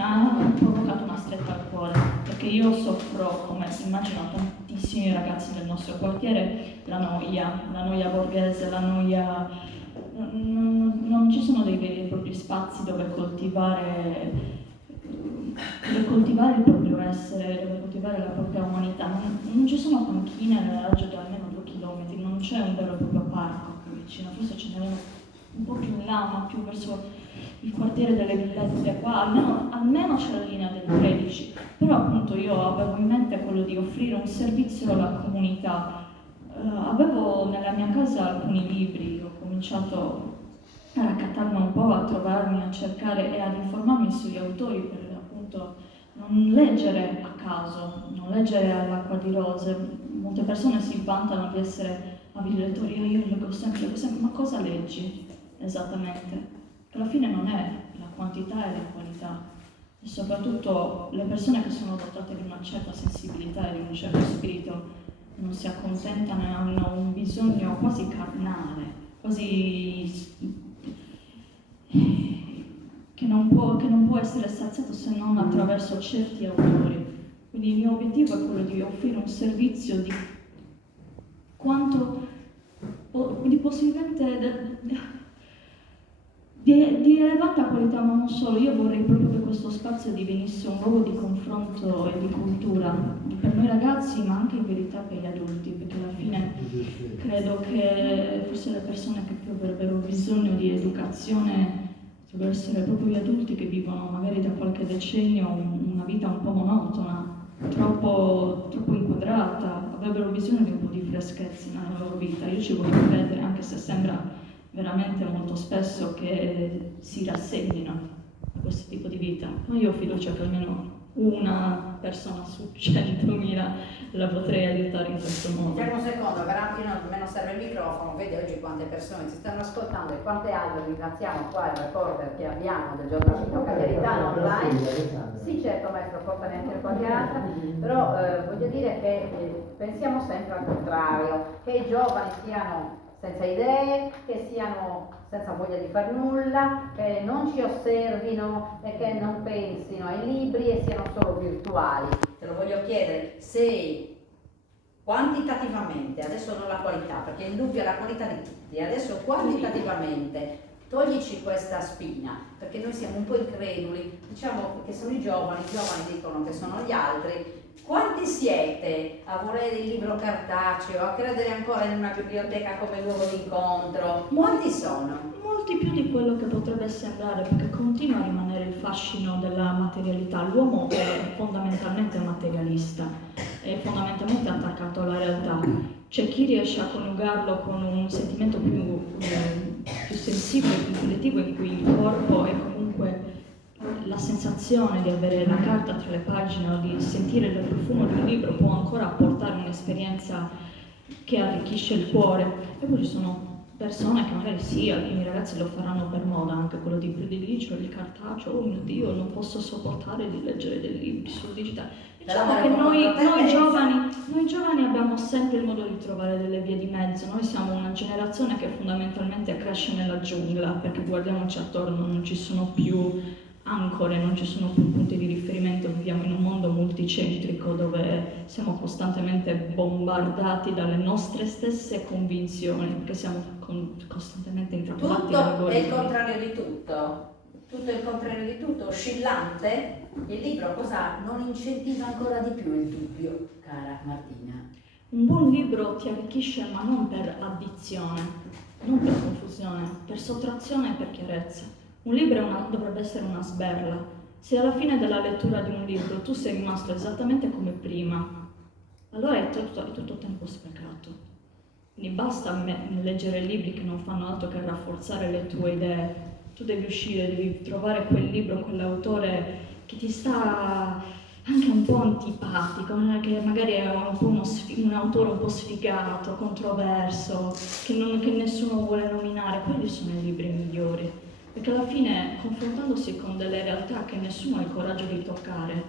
ha provocato una stretta al cuore, perché io soffro, come immagino tantissimi ragazzi del nostro quartiere, la noia borghese, la noia. Non ci sono dei veri e propri spazi dove coltivare il proprio essere, dove coltivare la propria umanità. Non ci sono panchine nel raggio di almeno 2 chilometri, non c'è un vero e proprio parco qui vicino, forse ce n'è un po' più in là, ma più verso il quartiere delle villette qua, almeno c'è la linea del 13, però appunto io avevo in mente quello di offrire un servizio alla comunità. Avevo nella mia casa alcuni libri, ho cominciato a raccattarmi un po', a trovarmi, a cercare e ad informarmi sugli autori per appunto non leggere a caso, non leggere all'acqua di rose. Molte persone si vantano di essere avidi lettori, io leggo sempre, ma cosa leggi esattamente? Che alla fine non è la quantità e la qualità, e soprattutto le persone che sono dotate di una certa sensibilità e di un certo spirito non si accontentano e hanno un bisogno quasi carnale, quasi che non può essere saziato se non attraverso certi autori. Quindi il mio obiettivo è quello di offrire un servizio di possibilmente di elevata qualità, ma non solo. Io vorrei proprio che questo spazio divenisse un luogo di confronto e di cultura per noi ragazzi, ma anche in verità per gli adulti, perché alla fine credo che forse le persone che più avrebbero bisogno di educazione dovrebbero essere proprio gli adulti che vivono magari da qualche decennio una vita un po' monotona, troppo inquadrata, avrebbero bisogno di un po' di freschezza nella loro vita. Io ci voglio credere, anche se sembra veramente molto spesso che si rassegnino a questo tipo di vita, ma io ho fiducia che almeno una persona su 100.000 la potrei aiutare in questo modo. Fermo un secondo, garanti almeno serve il microfono, vedi oggi quante persone ci stanno ascoltando e quante altre. Ringraziamo qua il recorder che abbiamo del giornalista Cagliaritano online. Sì, certo maestro, porta neanche qualche altra, però voglio dire che pensiamo sempre al contrario, che i giovani siano senza idee, che siano senza voglia di far nulla, che non ci osservino e che non pensino ai libri e siano solo virtuali. Te lo voglio chiedere, se quantitativamente, adesso non la qualità, perché in dubbio è la qualità di tutti, adesso quantitativamente toglici questa spina, perché noi siamo un po' increduli, diciamo che sono i giovani dicono che sono gli altri. Quanti siete a volere il libro cartaceo, a credere ancora in una biblioteca come luogo di incontro? Quanti sono? Molti più di quello che potrebbe sembrare, perché continua a rimanere il fascino della materialità. L'uomo è fondamentalmente materialista, è fondamentalmente attaccato alla realtà. C'è chi riesce a coniugarlo con un sentimento più sensibile, più collettivo, in cui il corpo è comunque la sensazione di avere la carta tra le pagine o di sentire il profumo di un libro può ancora apportare un'esperienza che arricchisce il cuore. E poi ci sono persone che magari sì, alcuni ragazzi lo faranno per moda, anche quello di prediligio, il cartaceo, oh mio Dio, non posso sopportare di leggere dei libri sul digitale. Diciamo che noi giovani abbiamo sempre il modo di trovare delle vie di mezzo. Noi siamo una generazione che fondamentalmente cresce nella giungla, perché guardiamoci attorno, non ci sono più ancore, non ci sono più punti di riferimento, viviamo in un mondo multicentrico dove siamo costantemente bombardati dalle nostre stesse convinzioni, perché siamo costantemente intrappolati. Tutto è il contrario di tutto. Tutto è il contrario di tutto, oscillante. Il libro cosa non incentiva ancora di più il dubbio, cara Martina? Un buon libro ti arricchisce, ma non per addizione, non per confusione, per sottrazione e per chiarezza. Un libro dovrebbe essere una sberla. Se alla fine della lettura di un libro tu sei rimasto esattamente come prima, allora è tutto tempo sprecato. Quindi basta leggere libri che non fanno altro che rafforzare le tue idee. Tu devi uscire, devi trovare quel libro, quell'autore che ti sta anche un po' antipatico, che magari è un autore un po' sfigato, controverso, che nessuno vuole nominare. Quelli sono i libri migliori, perché alla fine, confrontandosi con delle realtà che nessuno ha il coraggio di toccare,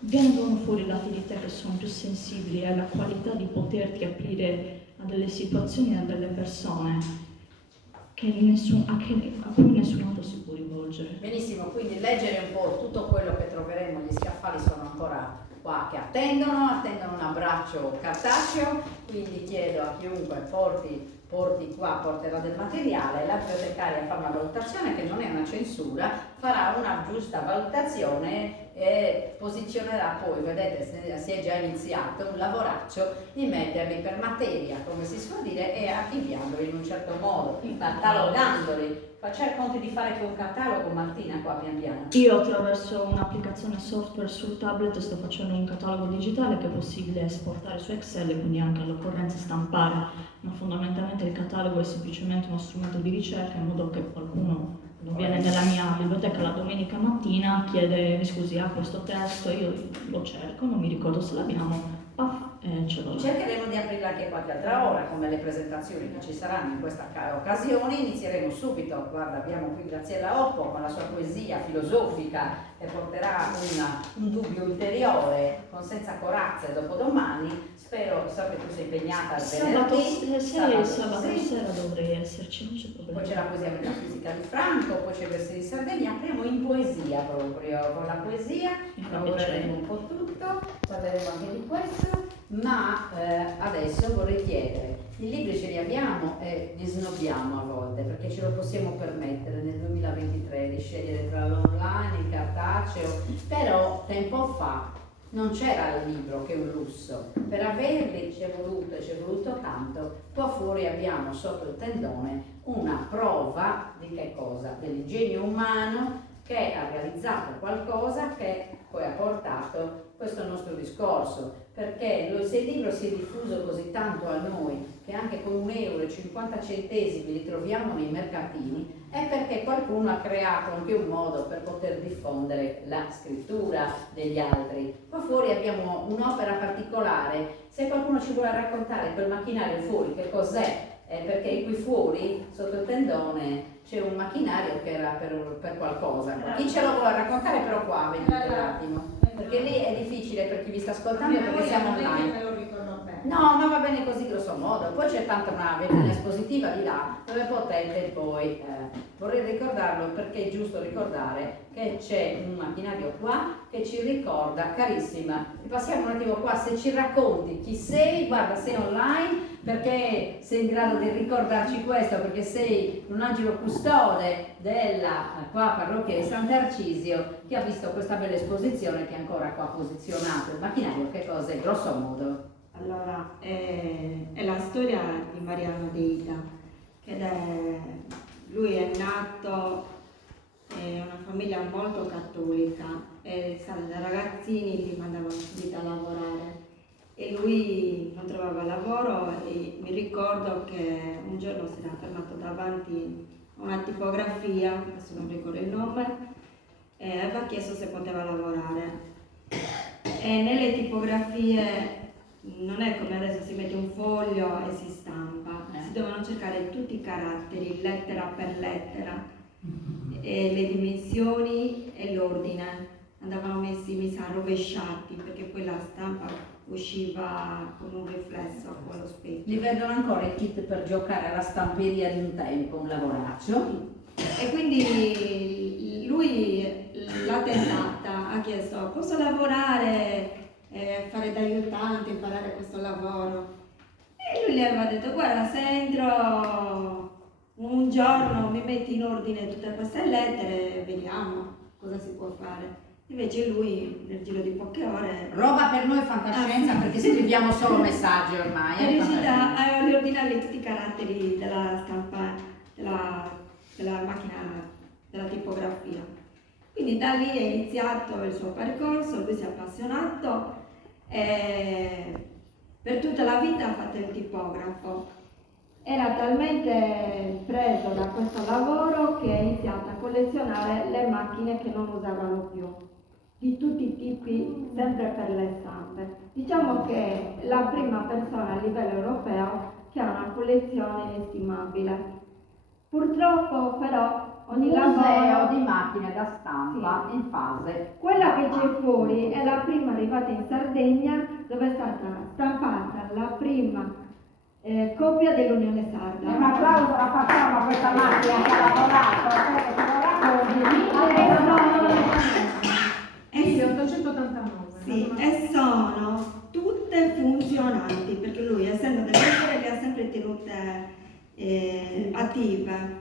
vengono fuori lati di te che sono più sensibili alla qualità di poterti aprire a delle situazioni e a delle persone a cui nessun altro si può rivolgere. svolgere. Benissimo, quindi leggere un po' tutto quello che troveremo, gli scaffali sono ancora qua che attendono un abbraccio cartaceo, quindi chiedo a chiunque porti qua, porterà del materiale, la bibliotecaria fa una valutazione che non è una censura, farà una giusta valutazione e posizionerà poi, vedete si è già iniziato un lavoraccio di metterli per materia, come si suol dire, e archiviandoli in un certo modo, catalogandoli. Facciamo conti di fare che un catalogo, Martina, qua pian piano. Io attraverso un'applicazione software sul tablet sto facendo un catalogo digitale che è possibile esportare su Excel e quindi anche all'occorrenza stampare, ma fondamentalmente il catalogo è semplicemente uno strumento di ricerca in modo che qualcuno quando viene nella mia biblioteca la domenica mattina chiede mi scusi questo testo, io lo cerco, non mi ricordo se l'abbiamo, ce l'ho. Cercheremo di aprirla anche qualche altra ora, come le presentazioni che ci saranno in questa occasione. Inizieremo subito. Guarda, abbiamo qui Graziella Oppo con la sua poesia filosofica che porterà un dubbio ulteriore con Senza corazze dopodomani. So che tu sei impegnata al venerdì. Sabato sera dovrei esserci, non c'è problema. Poi c'è la poesia metafisica di Franco, poi c'è Versi di Sardegna. Apriamo in poesia proprio, con la poesia, lavoreremo un po' tutto, parleremo anche di questo. Ma adesso vorrei chiedere, i libri ce li abbiamo e li snobbiamo a volte perché ce lo possiamo permettere nel 2023 di scegliere tra l'online, il cartaceo, però tempo fa non c'era il libro che è un lusso, per averli ci è voluto tanto, qua fuori abbiamo sotto il tendone una prova di che cosa? Dell'ingegno umano che ha realizzato qualcosa che poi ha portato questo nostro discorso, perché se il libro si è diffuso così tanto a noi che anche con €1,50 li troviamo nei mercatini, è perché qualcuno ha creato anche un modo per poter diffondere la scrittura degli altri. Qua fuori abbiamo un'opera particolare, se qualcuno ci vuole raccontare quel macchinario fuori che cos'è, perché qui fuori sotto il tendone c'è un macchinario che era per qualcosa. Chi ce lo vuole raccontare però qua, venite un attimo, perché lì è difficile per chi vi sta ascoltando perché siamo online. No, ma va bene così grosso modo. Poi c'è tanta una vetrina espositiva di là dove potete poi, vorrei ricordarlo perché è giusto ricordare che c'è un macchinario qua che ci ricorda, carissima, passiamo un attimo qua, se ci racconti chi sei, guarda sei online, perché sei in grado di ricordarci questo, perché sei un angelo custode della qua parrocchia di Sant'Arcisio che ha visto questa bella esposizione che è ancora qua posizionato. Il macchinario che cos'è, grosso modo? Allora, è la storia di Mariano Deida, lui è nato in una famiglia molto cattolica e da ragazzini li mandavano subito a lavorare e lui non trovava lavoro e mi ricordo che un giorno si era fermato davanti a una tipografia, adesso non ricordo il nome, e aveva chiesto se poteva lavorare. E nelle tipografie non è come adesso si mette un foglio e si stampa, si dovevano cercare tutti i caratteri, lettera per lettera, e le dimensioni e l'ordine andavano messi rovesciati perché poi la stampa usciva con un riflesso a quello specchio. Li vedono ancora i kit per giocare alla stamperia di un tempo, un lavoraccio. E quindi lui l'ha tentata, ha chiesto posso lavorare, fare da aiutante, imparare questo lavoro, e lui le aveva detto guarda, se entro un giorno mi metti in ordine tutte queste lettere vediamo cosa si può fare. Invece lui nel giro di poche ore roba per noi fantascienza, perché scriviamo solo messaggi ormai, è riuscita a riordinare tutti i caratteri della stampa della macchina della tipografia. Quindi da lì è iniziato il suo percorso, lui si è appassionato e per tutta la vita ha fatto il tipografo. Era talmente preso da questo lavoro che ha iniziato a collezionare le macchine che non usavano più, di tutti i tipi, sempre per le stampe. Diciamo che è la prima persona a livello europeo che ha una collezione inestimabile. Purtroppo però ogni lavoro di macchine da stampa in fase. Quella che c'è fuori è la prima arrivata in Sardegna, dove è stata stampata la prima copia dell'Unione Sarda. Un applauso la facciamo a questa macchina che ha lavorato, 1889. Sì, e sono tutte funzionanti, perché lui, essendo delle lettere, le ha sempre tenute attive.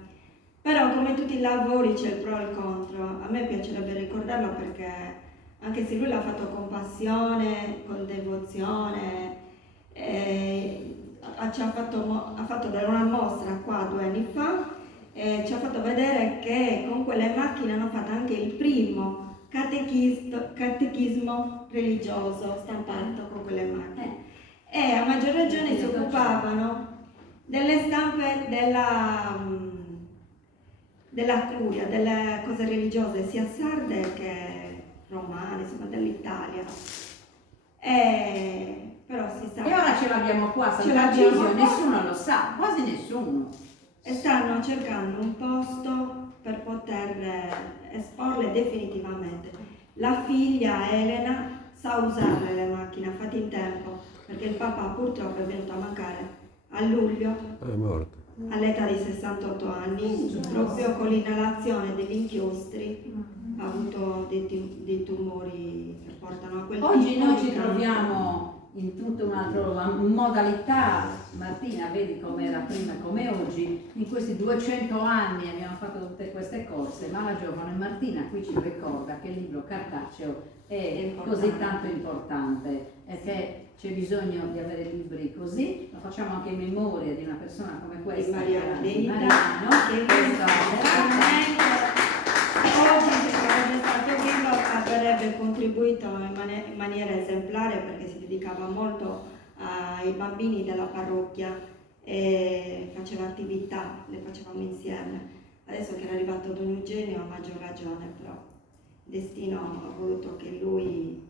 Però come tutti i lavori c'è il pro e il contro. A me piacerebbe ricordarlo perché anche se lui l'ha fatto con passione, con devozione, ha fatto una mostra qua 2 anni fa e ci ha fatto vedere che con quelle macchine hanno fatto anche il primo catechismo religioso stampato con quelle macchine. E a maggior ragione si occupavano delle stampe della curia, delle cose religiose sia sarde che romane, insomma dell'Italia. Però si sa. E ora ce l'abbiamo qua a Sant'Arcisio, nessuno lo sa, quasi nessuno. E stanno cercando un posto per poter esporle definitivamente. La figlia Elena sa usare le macchine, ha fatto in tempo, perché il papà purtroppo è venuto a mancare a luglio. È morto. All'età di 68 anni, proprio con l'inalazione degli inchiostri, ha avuto dei tumori che portano a quel Oggi tipo noi di ci cancro. troviamo in tutta un'altra modalità, Martina, vedi come era prima e come oggi, in questi 200 anni abbiamo fatto tutte queste corse, ma la giovane Martina qui ci ricorda che il libro cartaceo è così tanto importante e che c'è bisogno di avere libri così. Lo facciamo anche in memoria di una persona come questa, Mariana Deita, Mariano, che questa oggi se sarebbe stato vivo avrebbe contribuito in maniera esemplare perché si dedicava molto ai bambini della parrocchia e faceva attività, le facevamo insieme. Adesso che era arrivato Don Eugenio a maggior ragione, però il destino ha voluto che lui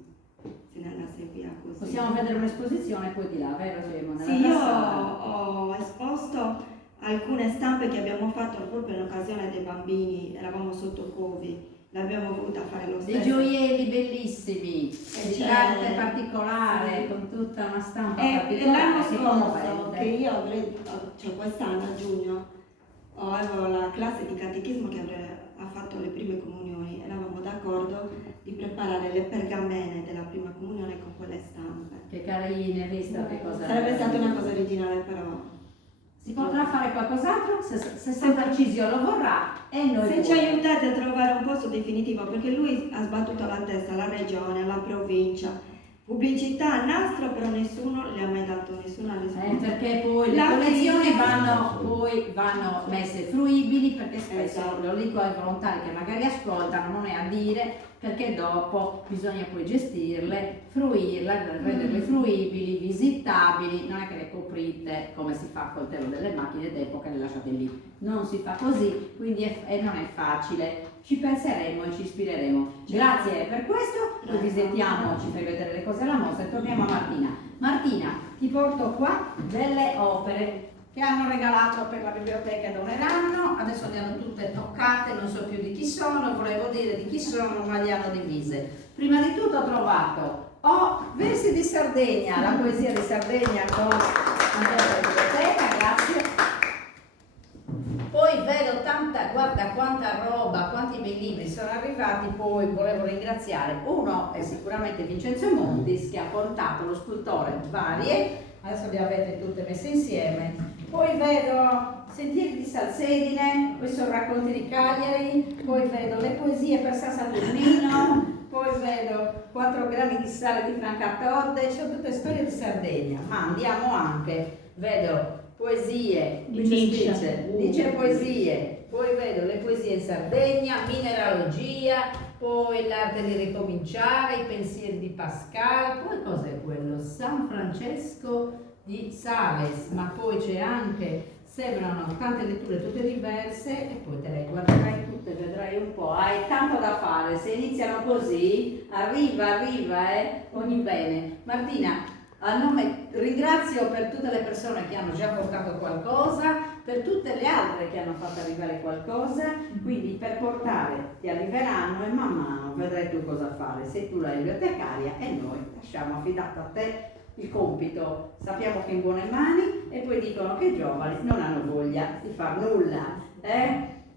se ne andasse via così. Possiamo vedere un'esposizione poi di là, vero? Sì, io ho esposto alcune stampe che abbiamo fatto proprio in occasione dei bambini, eravamo sotto Covid, l'abbiamo voluta fare lo stesso. Dei gioielli bellissimi, di arte c'è- particolare, con tutta una stampa E particolare. l'anno che scorso, vende. che io avrei, cioè quest'anno a giugno, avevo la classe di catechismo che ha fatto le prime comunioni, eravamo d'accordo di preparare le pergamene della prima comunione con quelle stampe. Che carine, visto che cosa. Sarebbe stata una cosa originale però. Si potrà fare qualcos'altro se Sant'Arcisio lo vorrà e noi. Se ci pure. aiutate a trovare un posto definitivo, perché lui ha sbattuto la testa alla regione, alla provincia, pubblicità, nastro, però nessuno le ha mai dato, nessuno ha risposto. Perché poi le La collezioni figlia- vanno messe fruibili, perché spesso Esatto. lo dico ai volontari che magari ascoltano, non è a dire, perché dopo bisogna poi gestirle, fruirle, renderle fruibili, visitabili, non è che le coprite come si fa col telo delle macchine d'epoca e le lasciate lì, non si fa così, quindi non è facile, ci penseremo e ci ispireremo. Grazie per questo, noi visitiamo, ci fai vedere le cose alla mostra e torniamo a Martina. Martina, ti porto qua delle opere che hanno regalato per la biblioteca dove erano, adesso le hanno tutte toccate, non so più di chi sono, volevo dire di chi sono, ma le hanno divise. Prima di tutto ho trovato versi di Sardegna, la poesia di Sardegna con la biblioteca, grazie. Poi vedo tanta, guarda quanta roba, quanti bei libri sono arrivati, poi volevo ringraziare. Uno è sicuramente Vincenzo Montis che ha portato lo scultore varie, adesso le avete tutte messe insieme. Poi vedo Sentieri di Salsedine, questi sono racconti di Cagliari, poi vedo le poesie per San Saturnino, poi vedo 4 grammi di sale di Franca Todde, c'è tutte storie di Sardegna, ma andiamo anche, vedo poesie, Di Nietzsche. dice poesie, poi vedo le poesie in Sardegna, mineralogia, poi l'arte di ricominciare, i pensieri di Pascal, poi cos'è quello? San Francesco di Sales, ma poi c'è anche, sembrano tante letture tutte diverse e poi te le guarderai tutte, vedrai un po', hai tanto da fare, se iniziano così, arriva, ogni bene. Martina, a nome, ringrazio per tutte le persone che hanno già portato qualcosa, per tutte le altre che hanno fatto arrivare qualcosa, quindi per portare ti arriveranno e man mano vedrai tu cosa fare, sei tu la bibliotecaria e noi lasciamo affidato a te il compito, sappiamo che è in buone mani e poi dicono che i giovani non hanno voglia di far nulla,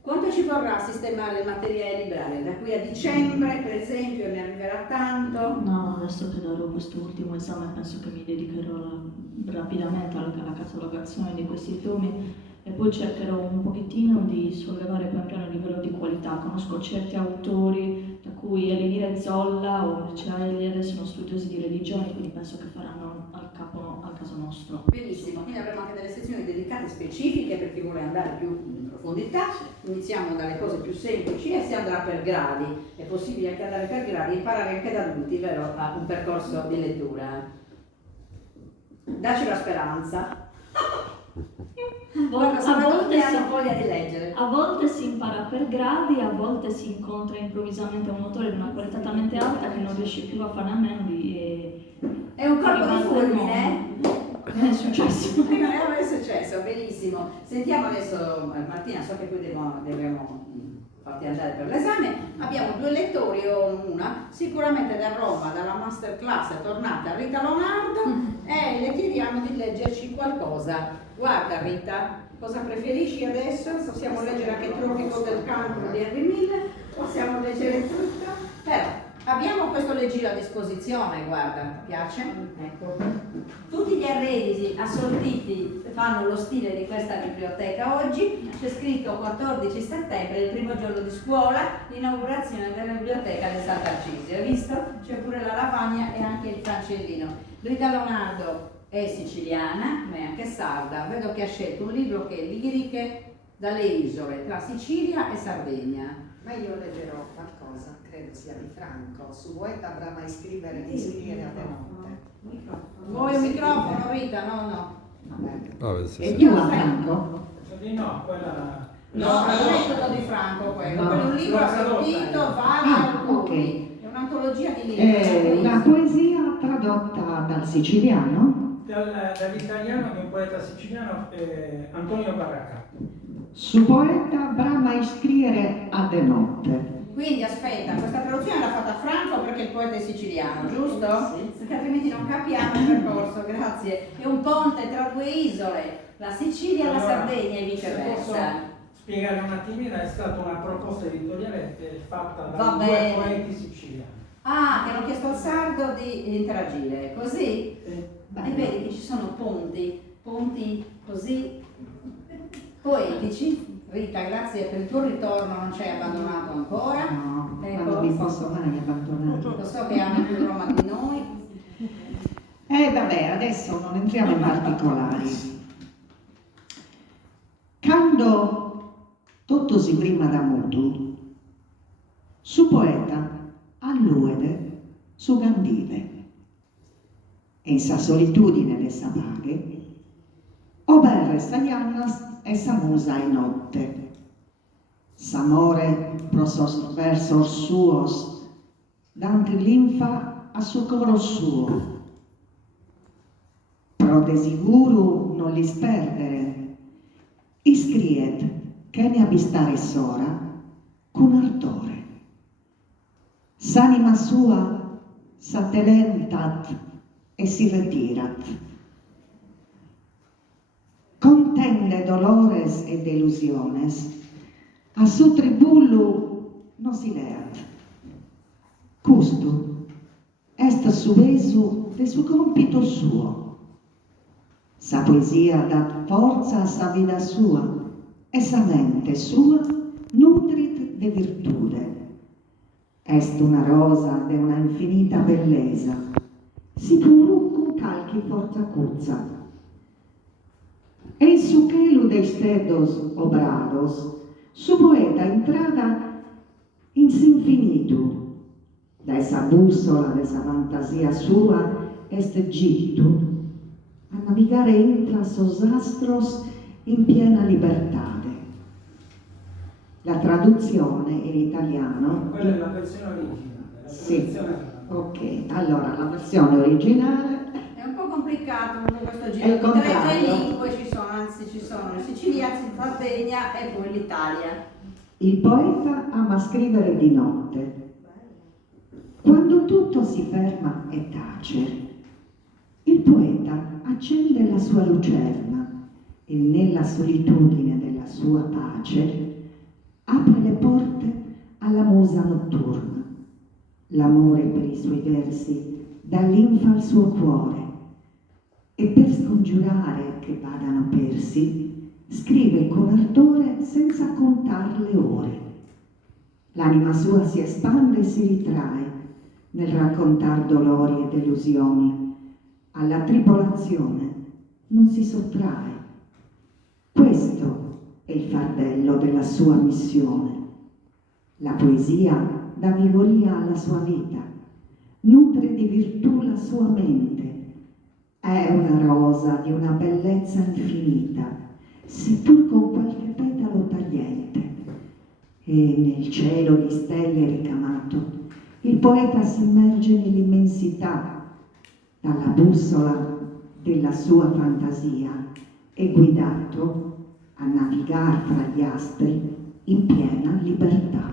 Quanto ci vorrà a sistemare il materiale librario? Da qui a dicembre, per esempio, ne arriverà tanto? No, adesso che darò quest'ultimo esame penso che mi dedicherò rapidamente alla catalogazione di questi tomi e poi cercherò un pochettino di sollevare pian piano il livello di qualità. Conosco certi autori, da cui Elinire Zolla o Mircea Eliade, sono studiosi di religione, quindi penso che faranno al caso nostro. Benissimo, quindi avremo anche delle sezioni dedicate specifiche per chi vuole andare più in profondità. Iniziamo dalle cose più semplici e si andrà per gradi. È possibile anche andare per gradi e imparare anche da adulti, vero? A un percorso di lettura. Dacci la speranza. Guarda, sono adulti e hanno voglia di leggere. A volte si impara per gradi, a volte si incontra improvvisamente un autore di una qualità talmente alta che non riesci più a fare a meno di... È un colpo di fulmine? È successo. È successo, benissimo. Sentiamo adesso, Martina, so che poi dobbiamo farti andare per l'esame. Abbiamo 2 lettori o una, sicuramente da Roma, dalla masterclass è tornata Rita Leonardo e le chiediamo di leggerci qualcosa. Guarda Rita, cosa preferisci adesso? Possiamo leggere anche Tropico del Cancro di Henry Miller, possiamo leggere tutto, però abbiamo questo leggero a disposizione, guarda, ti piace? Ecco. Tutti gli arredi assortiti fanno lo stile di questa biblioteca oggi, c'è scritto 14 settembre, il primo giorno di scuola, l'inaugurazione della biblioteca di Sant'Arcisio, hai visto? C'è pure la lavagna e anche il cancellino. Rita Leonardo è siciliana, ma è anche sarda, vedo che ha scelto un libro che è Liriche dalle isole, tra Sicilia e Sardegna. Ma io leggerò qualcosa, credo sia di Franco, su Poeta avrà mai scrivere di scrivere a notte. Vuoi un microfono Rita? No. Vabbè. E tu a Franco? No, quella... No, non è tutto di Franco quello, No. quello è un libro assortito, vari autori, è un'antologia di libri. Una poesia tradotta dal siciliano? Dall'italiano di un poeta siciliano, Antonio Baracca. Su poeta avrà mai scrivere a de notte. Quindi aspetta, questa traduzione l'ha fatta Franco perché il poeta è siciliano, giusto? Sì. Perché altrimenti non capiamo il percorso, grazie. È un ponte tra 2 isole, la Sicilia e la Sardegna e viceversa. Posso spiegare un attimino, è stata una proposta editoriale fatta da Va 2 bene. poeti siciliani. Ah, che hanno chiesto al sardo di interagire, così? E vedi che ci sono ponti così poetici. Rita, grazie per il tuo ritorno, non ci hai abbandonato ancora. No, Ecco. ma non vi posso mai abbandonare. Lo so che ami più Roma di noi. Vabbè, adesso non entriamo in particolari. Quando tutto si prima da mutu, su poeta alluede su candile. E in sa solitudine de sa paghe, oberre sta giannas e sa musa in notte. S'amore verso suos, dante linfa a suo coro suo. Pro de sicuro non li sperdere, iscriet che ne abistare sora con ardore. S'anima sua s'attelentat e si retirat. Contende dolores e delusiones, a su tribullo no si leat. Custo est su besu de su compito suo. Sa poesia dat forza a sa vida sua e sa mente sua nutrit de virtude. Est una rosa de una infinita bellesa, sicuro con calchi forza cuzza. E in su chelu de stedos obrados, su poeta entrada in s'infinito, da esa bussola de esa fantasia sua est gitto a navigare intra sos astros in piena libertade. La traduzione in italiano... Quella è la versione originale. Sì, ok, allora la versione originale... È un po' complicato questo È giro. il Tutte le contrario. 3 lingue ci sono in Sicilia, in Sardegna e poi l'Italia. Il poeta ama scrivere di notte, quando tutto si ferma e tace. Il poeta accende la sua lucerna e nella solitudine della sua pace apre le porte alla musa notturna. L'amore per i suoi versi dà linfa al suo cuore e per scongiurare che vadano persi, scrive con ardore senza contar le ore. L'anima sua si espande e si ritrae nel raccontar dolori e delusioni. Alla tribolazione non si sottrae. Questo è il fardello della sua missione. La poesia dà vigoria alla sua vita, nutre di virtù la sua mente. È una rosa di una bellezza infinita, seppur con qualche petalo tagliente. E nel cielo di stelle ricamato, il poeta si immerge nell'immensità. Dalla bussola della sua fantasia è guidato a navigar fra gli astri in piena libertà.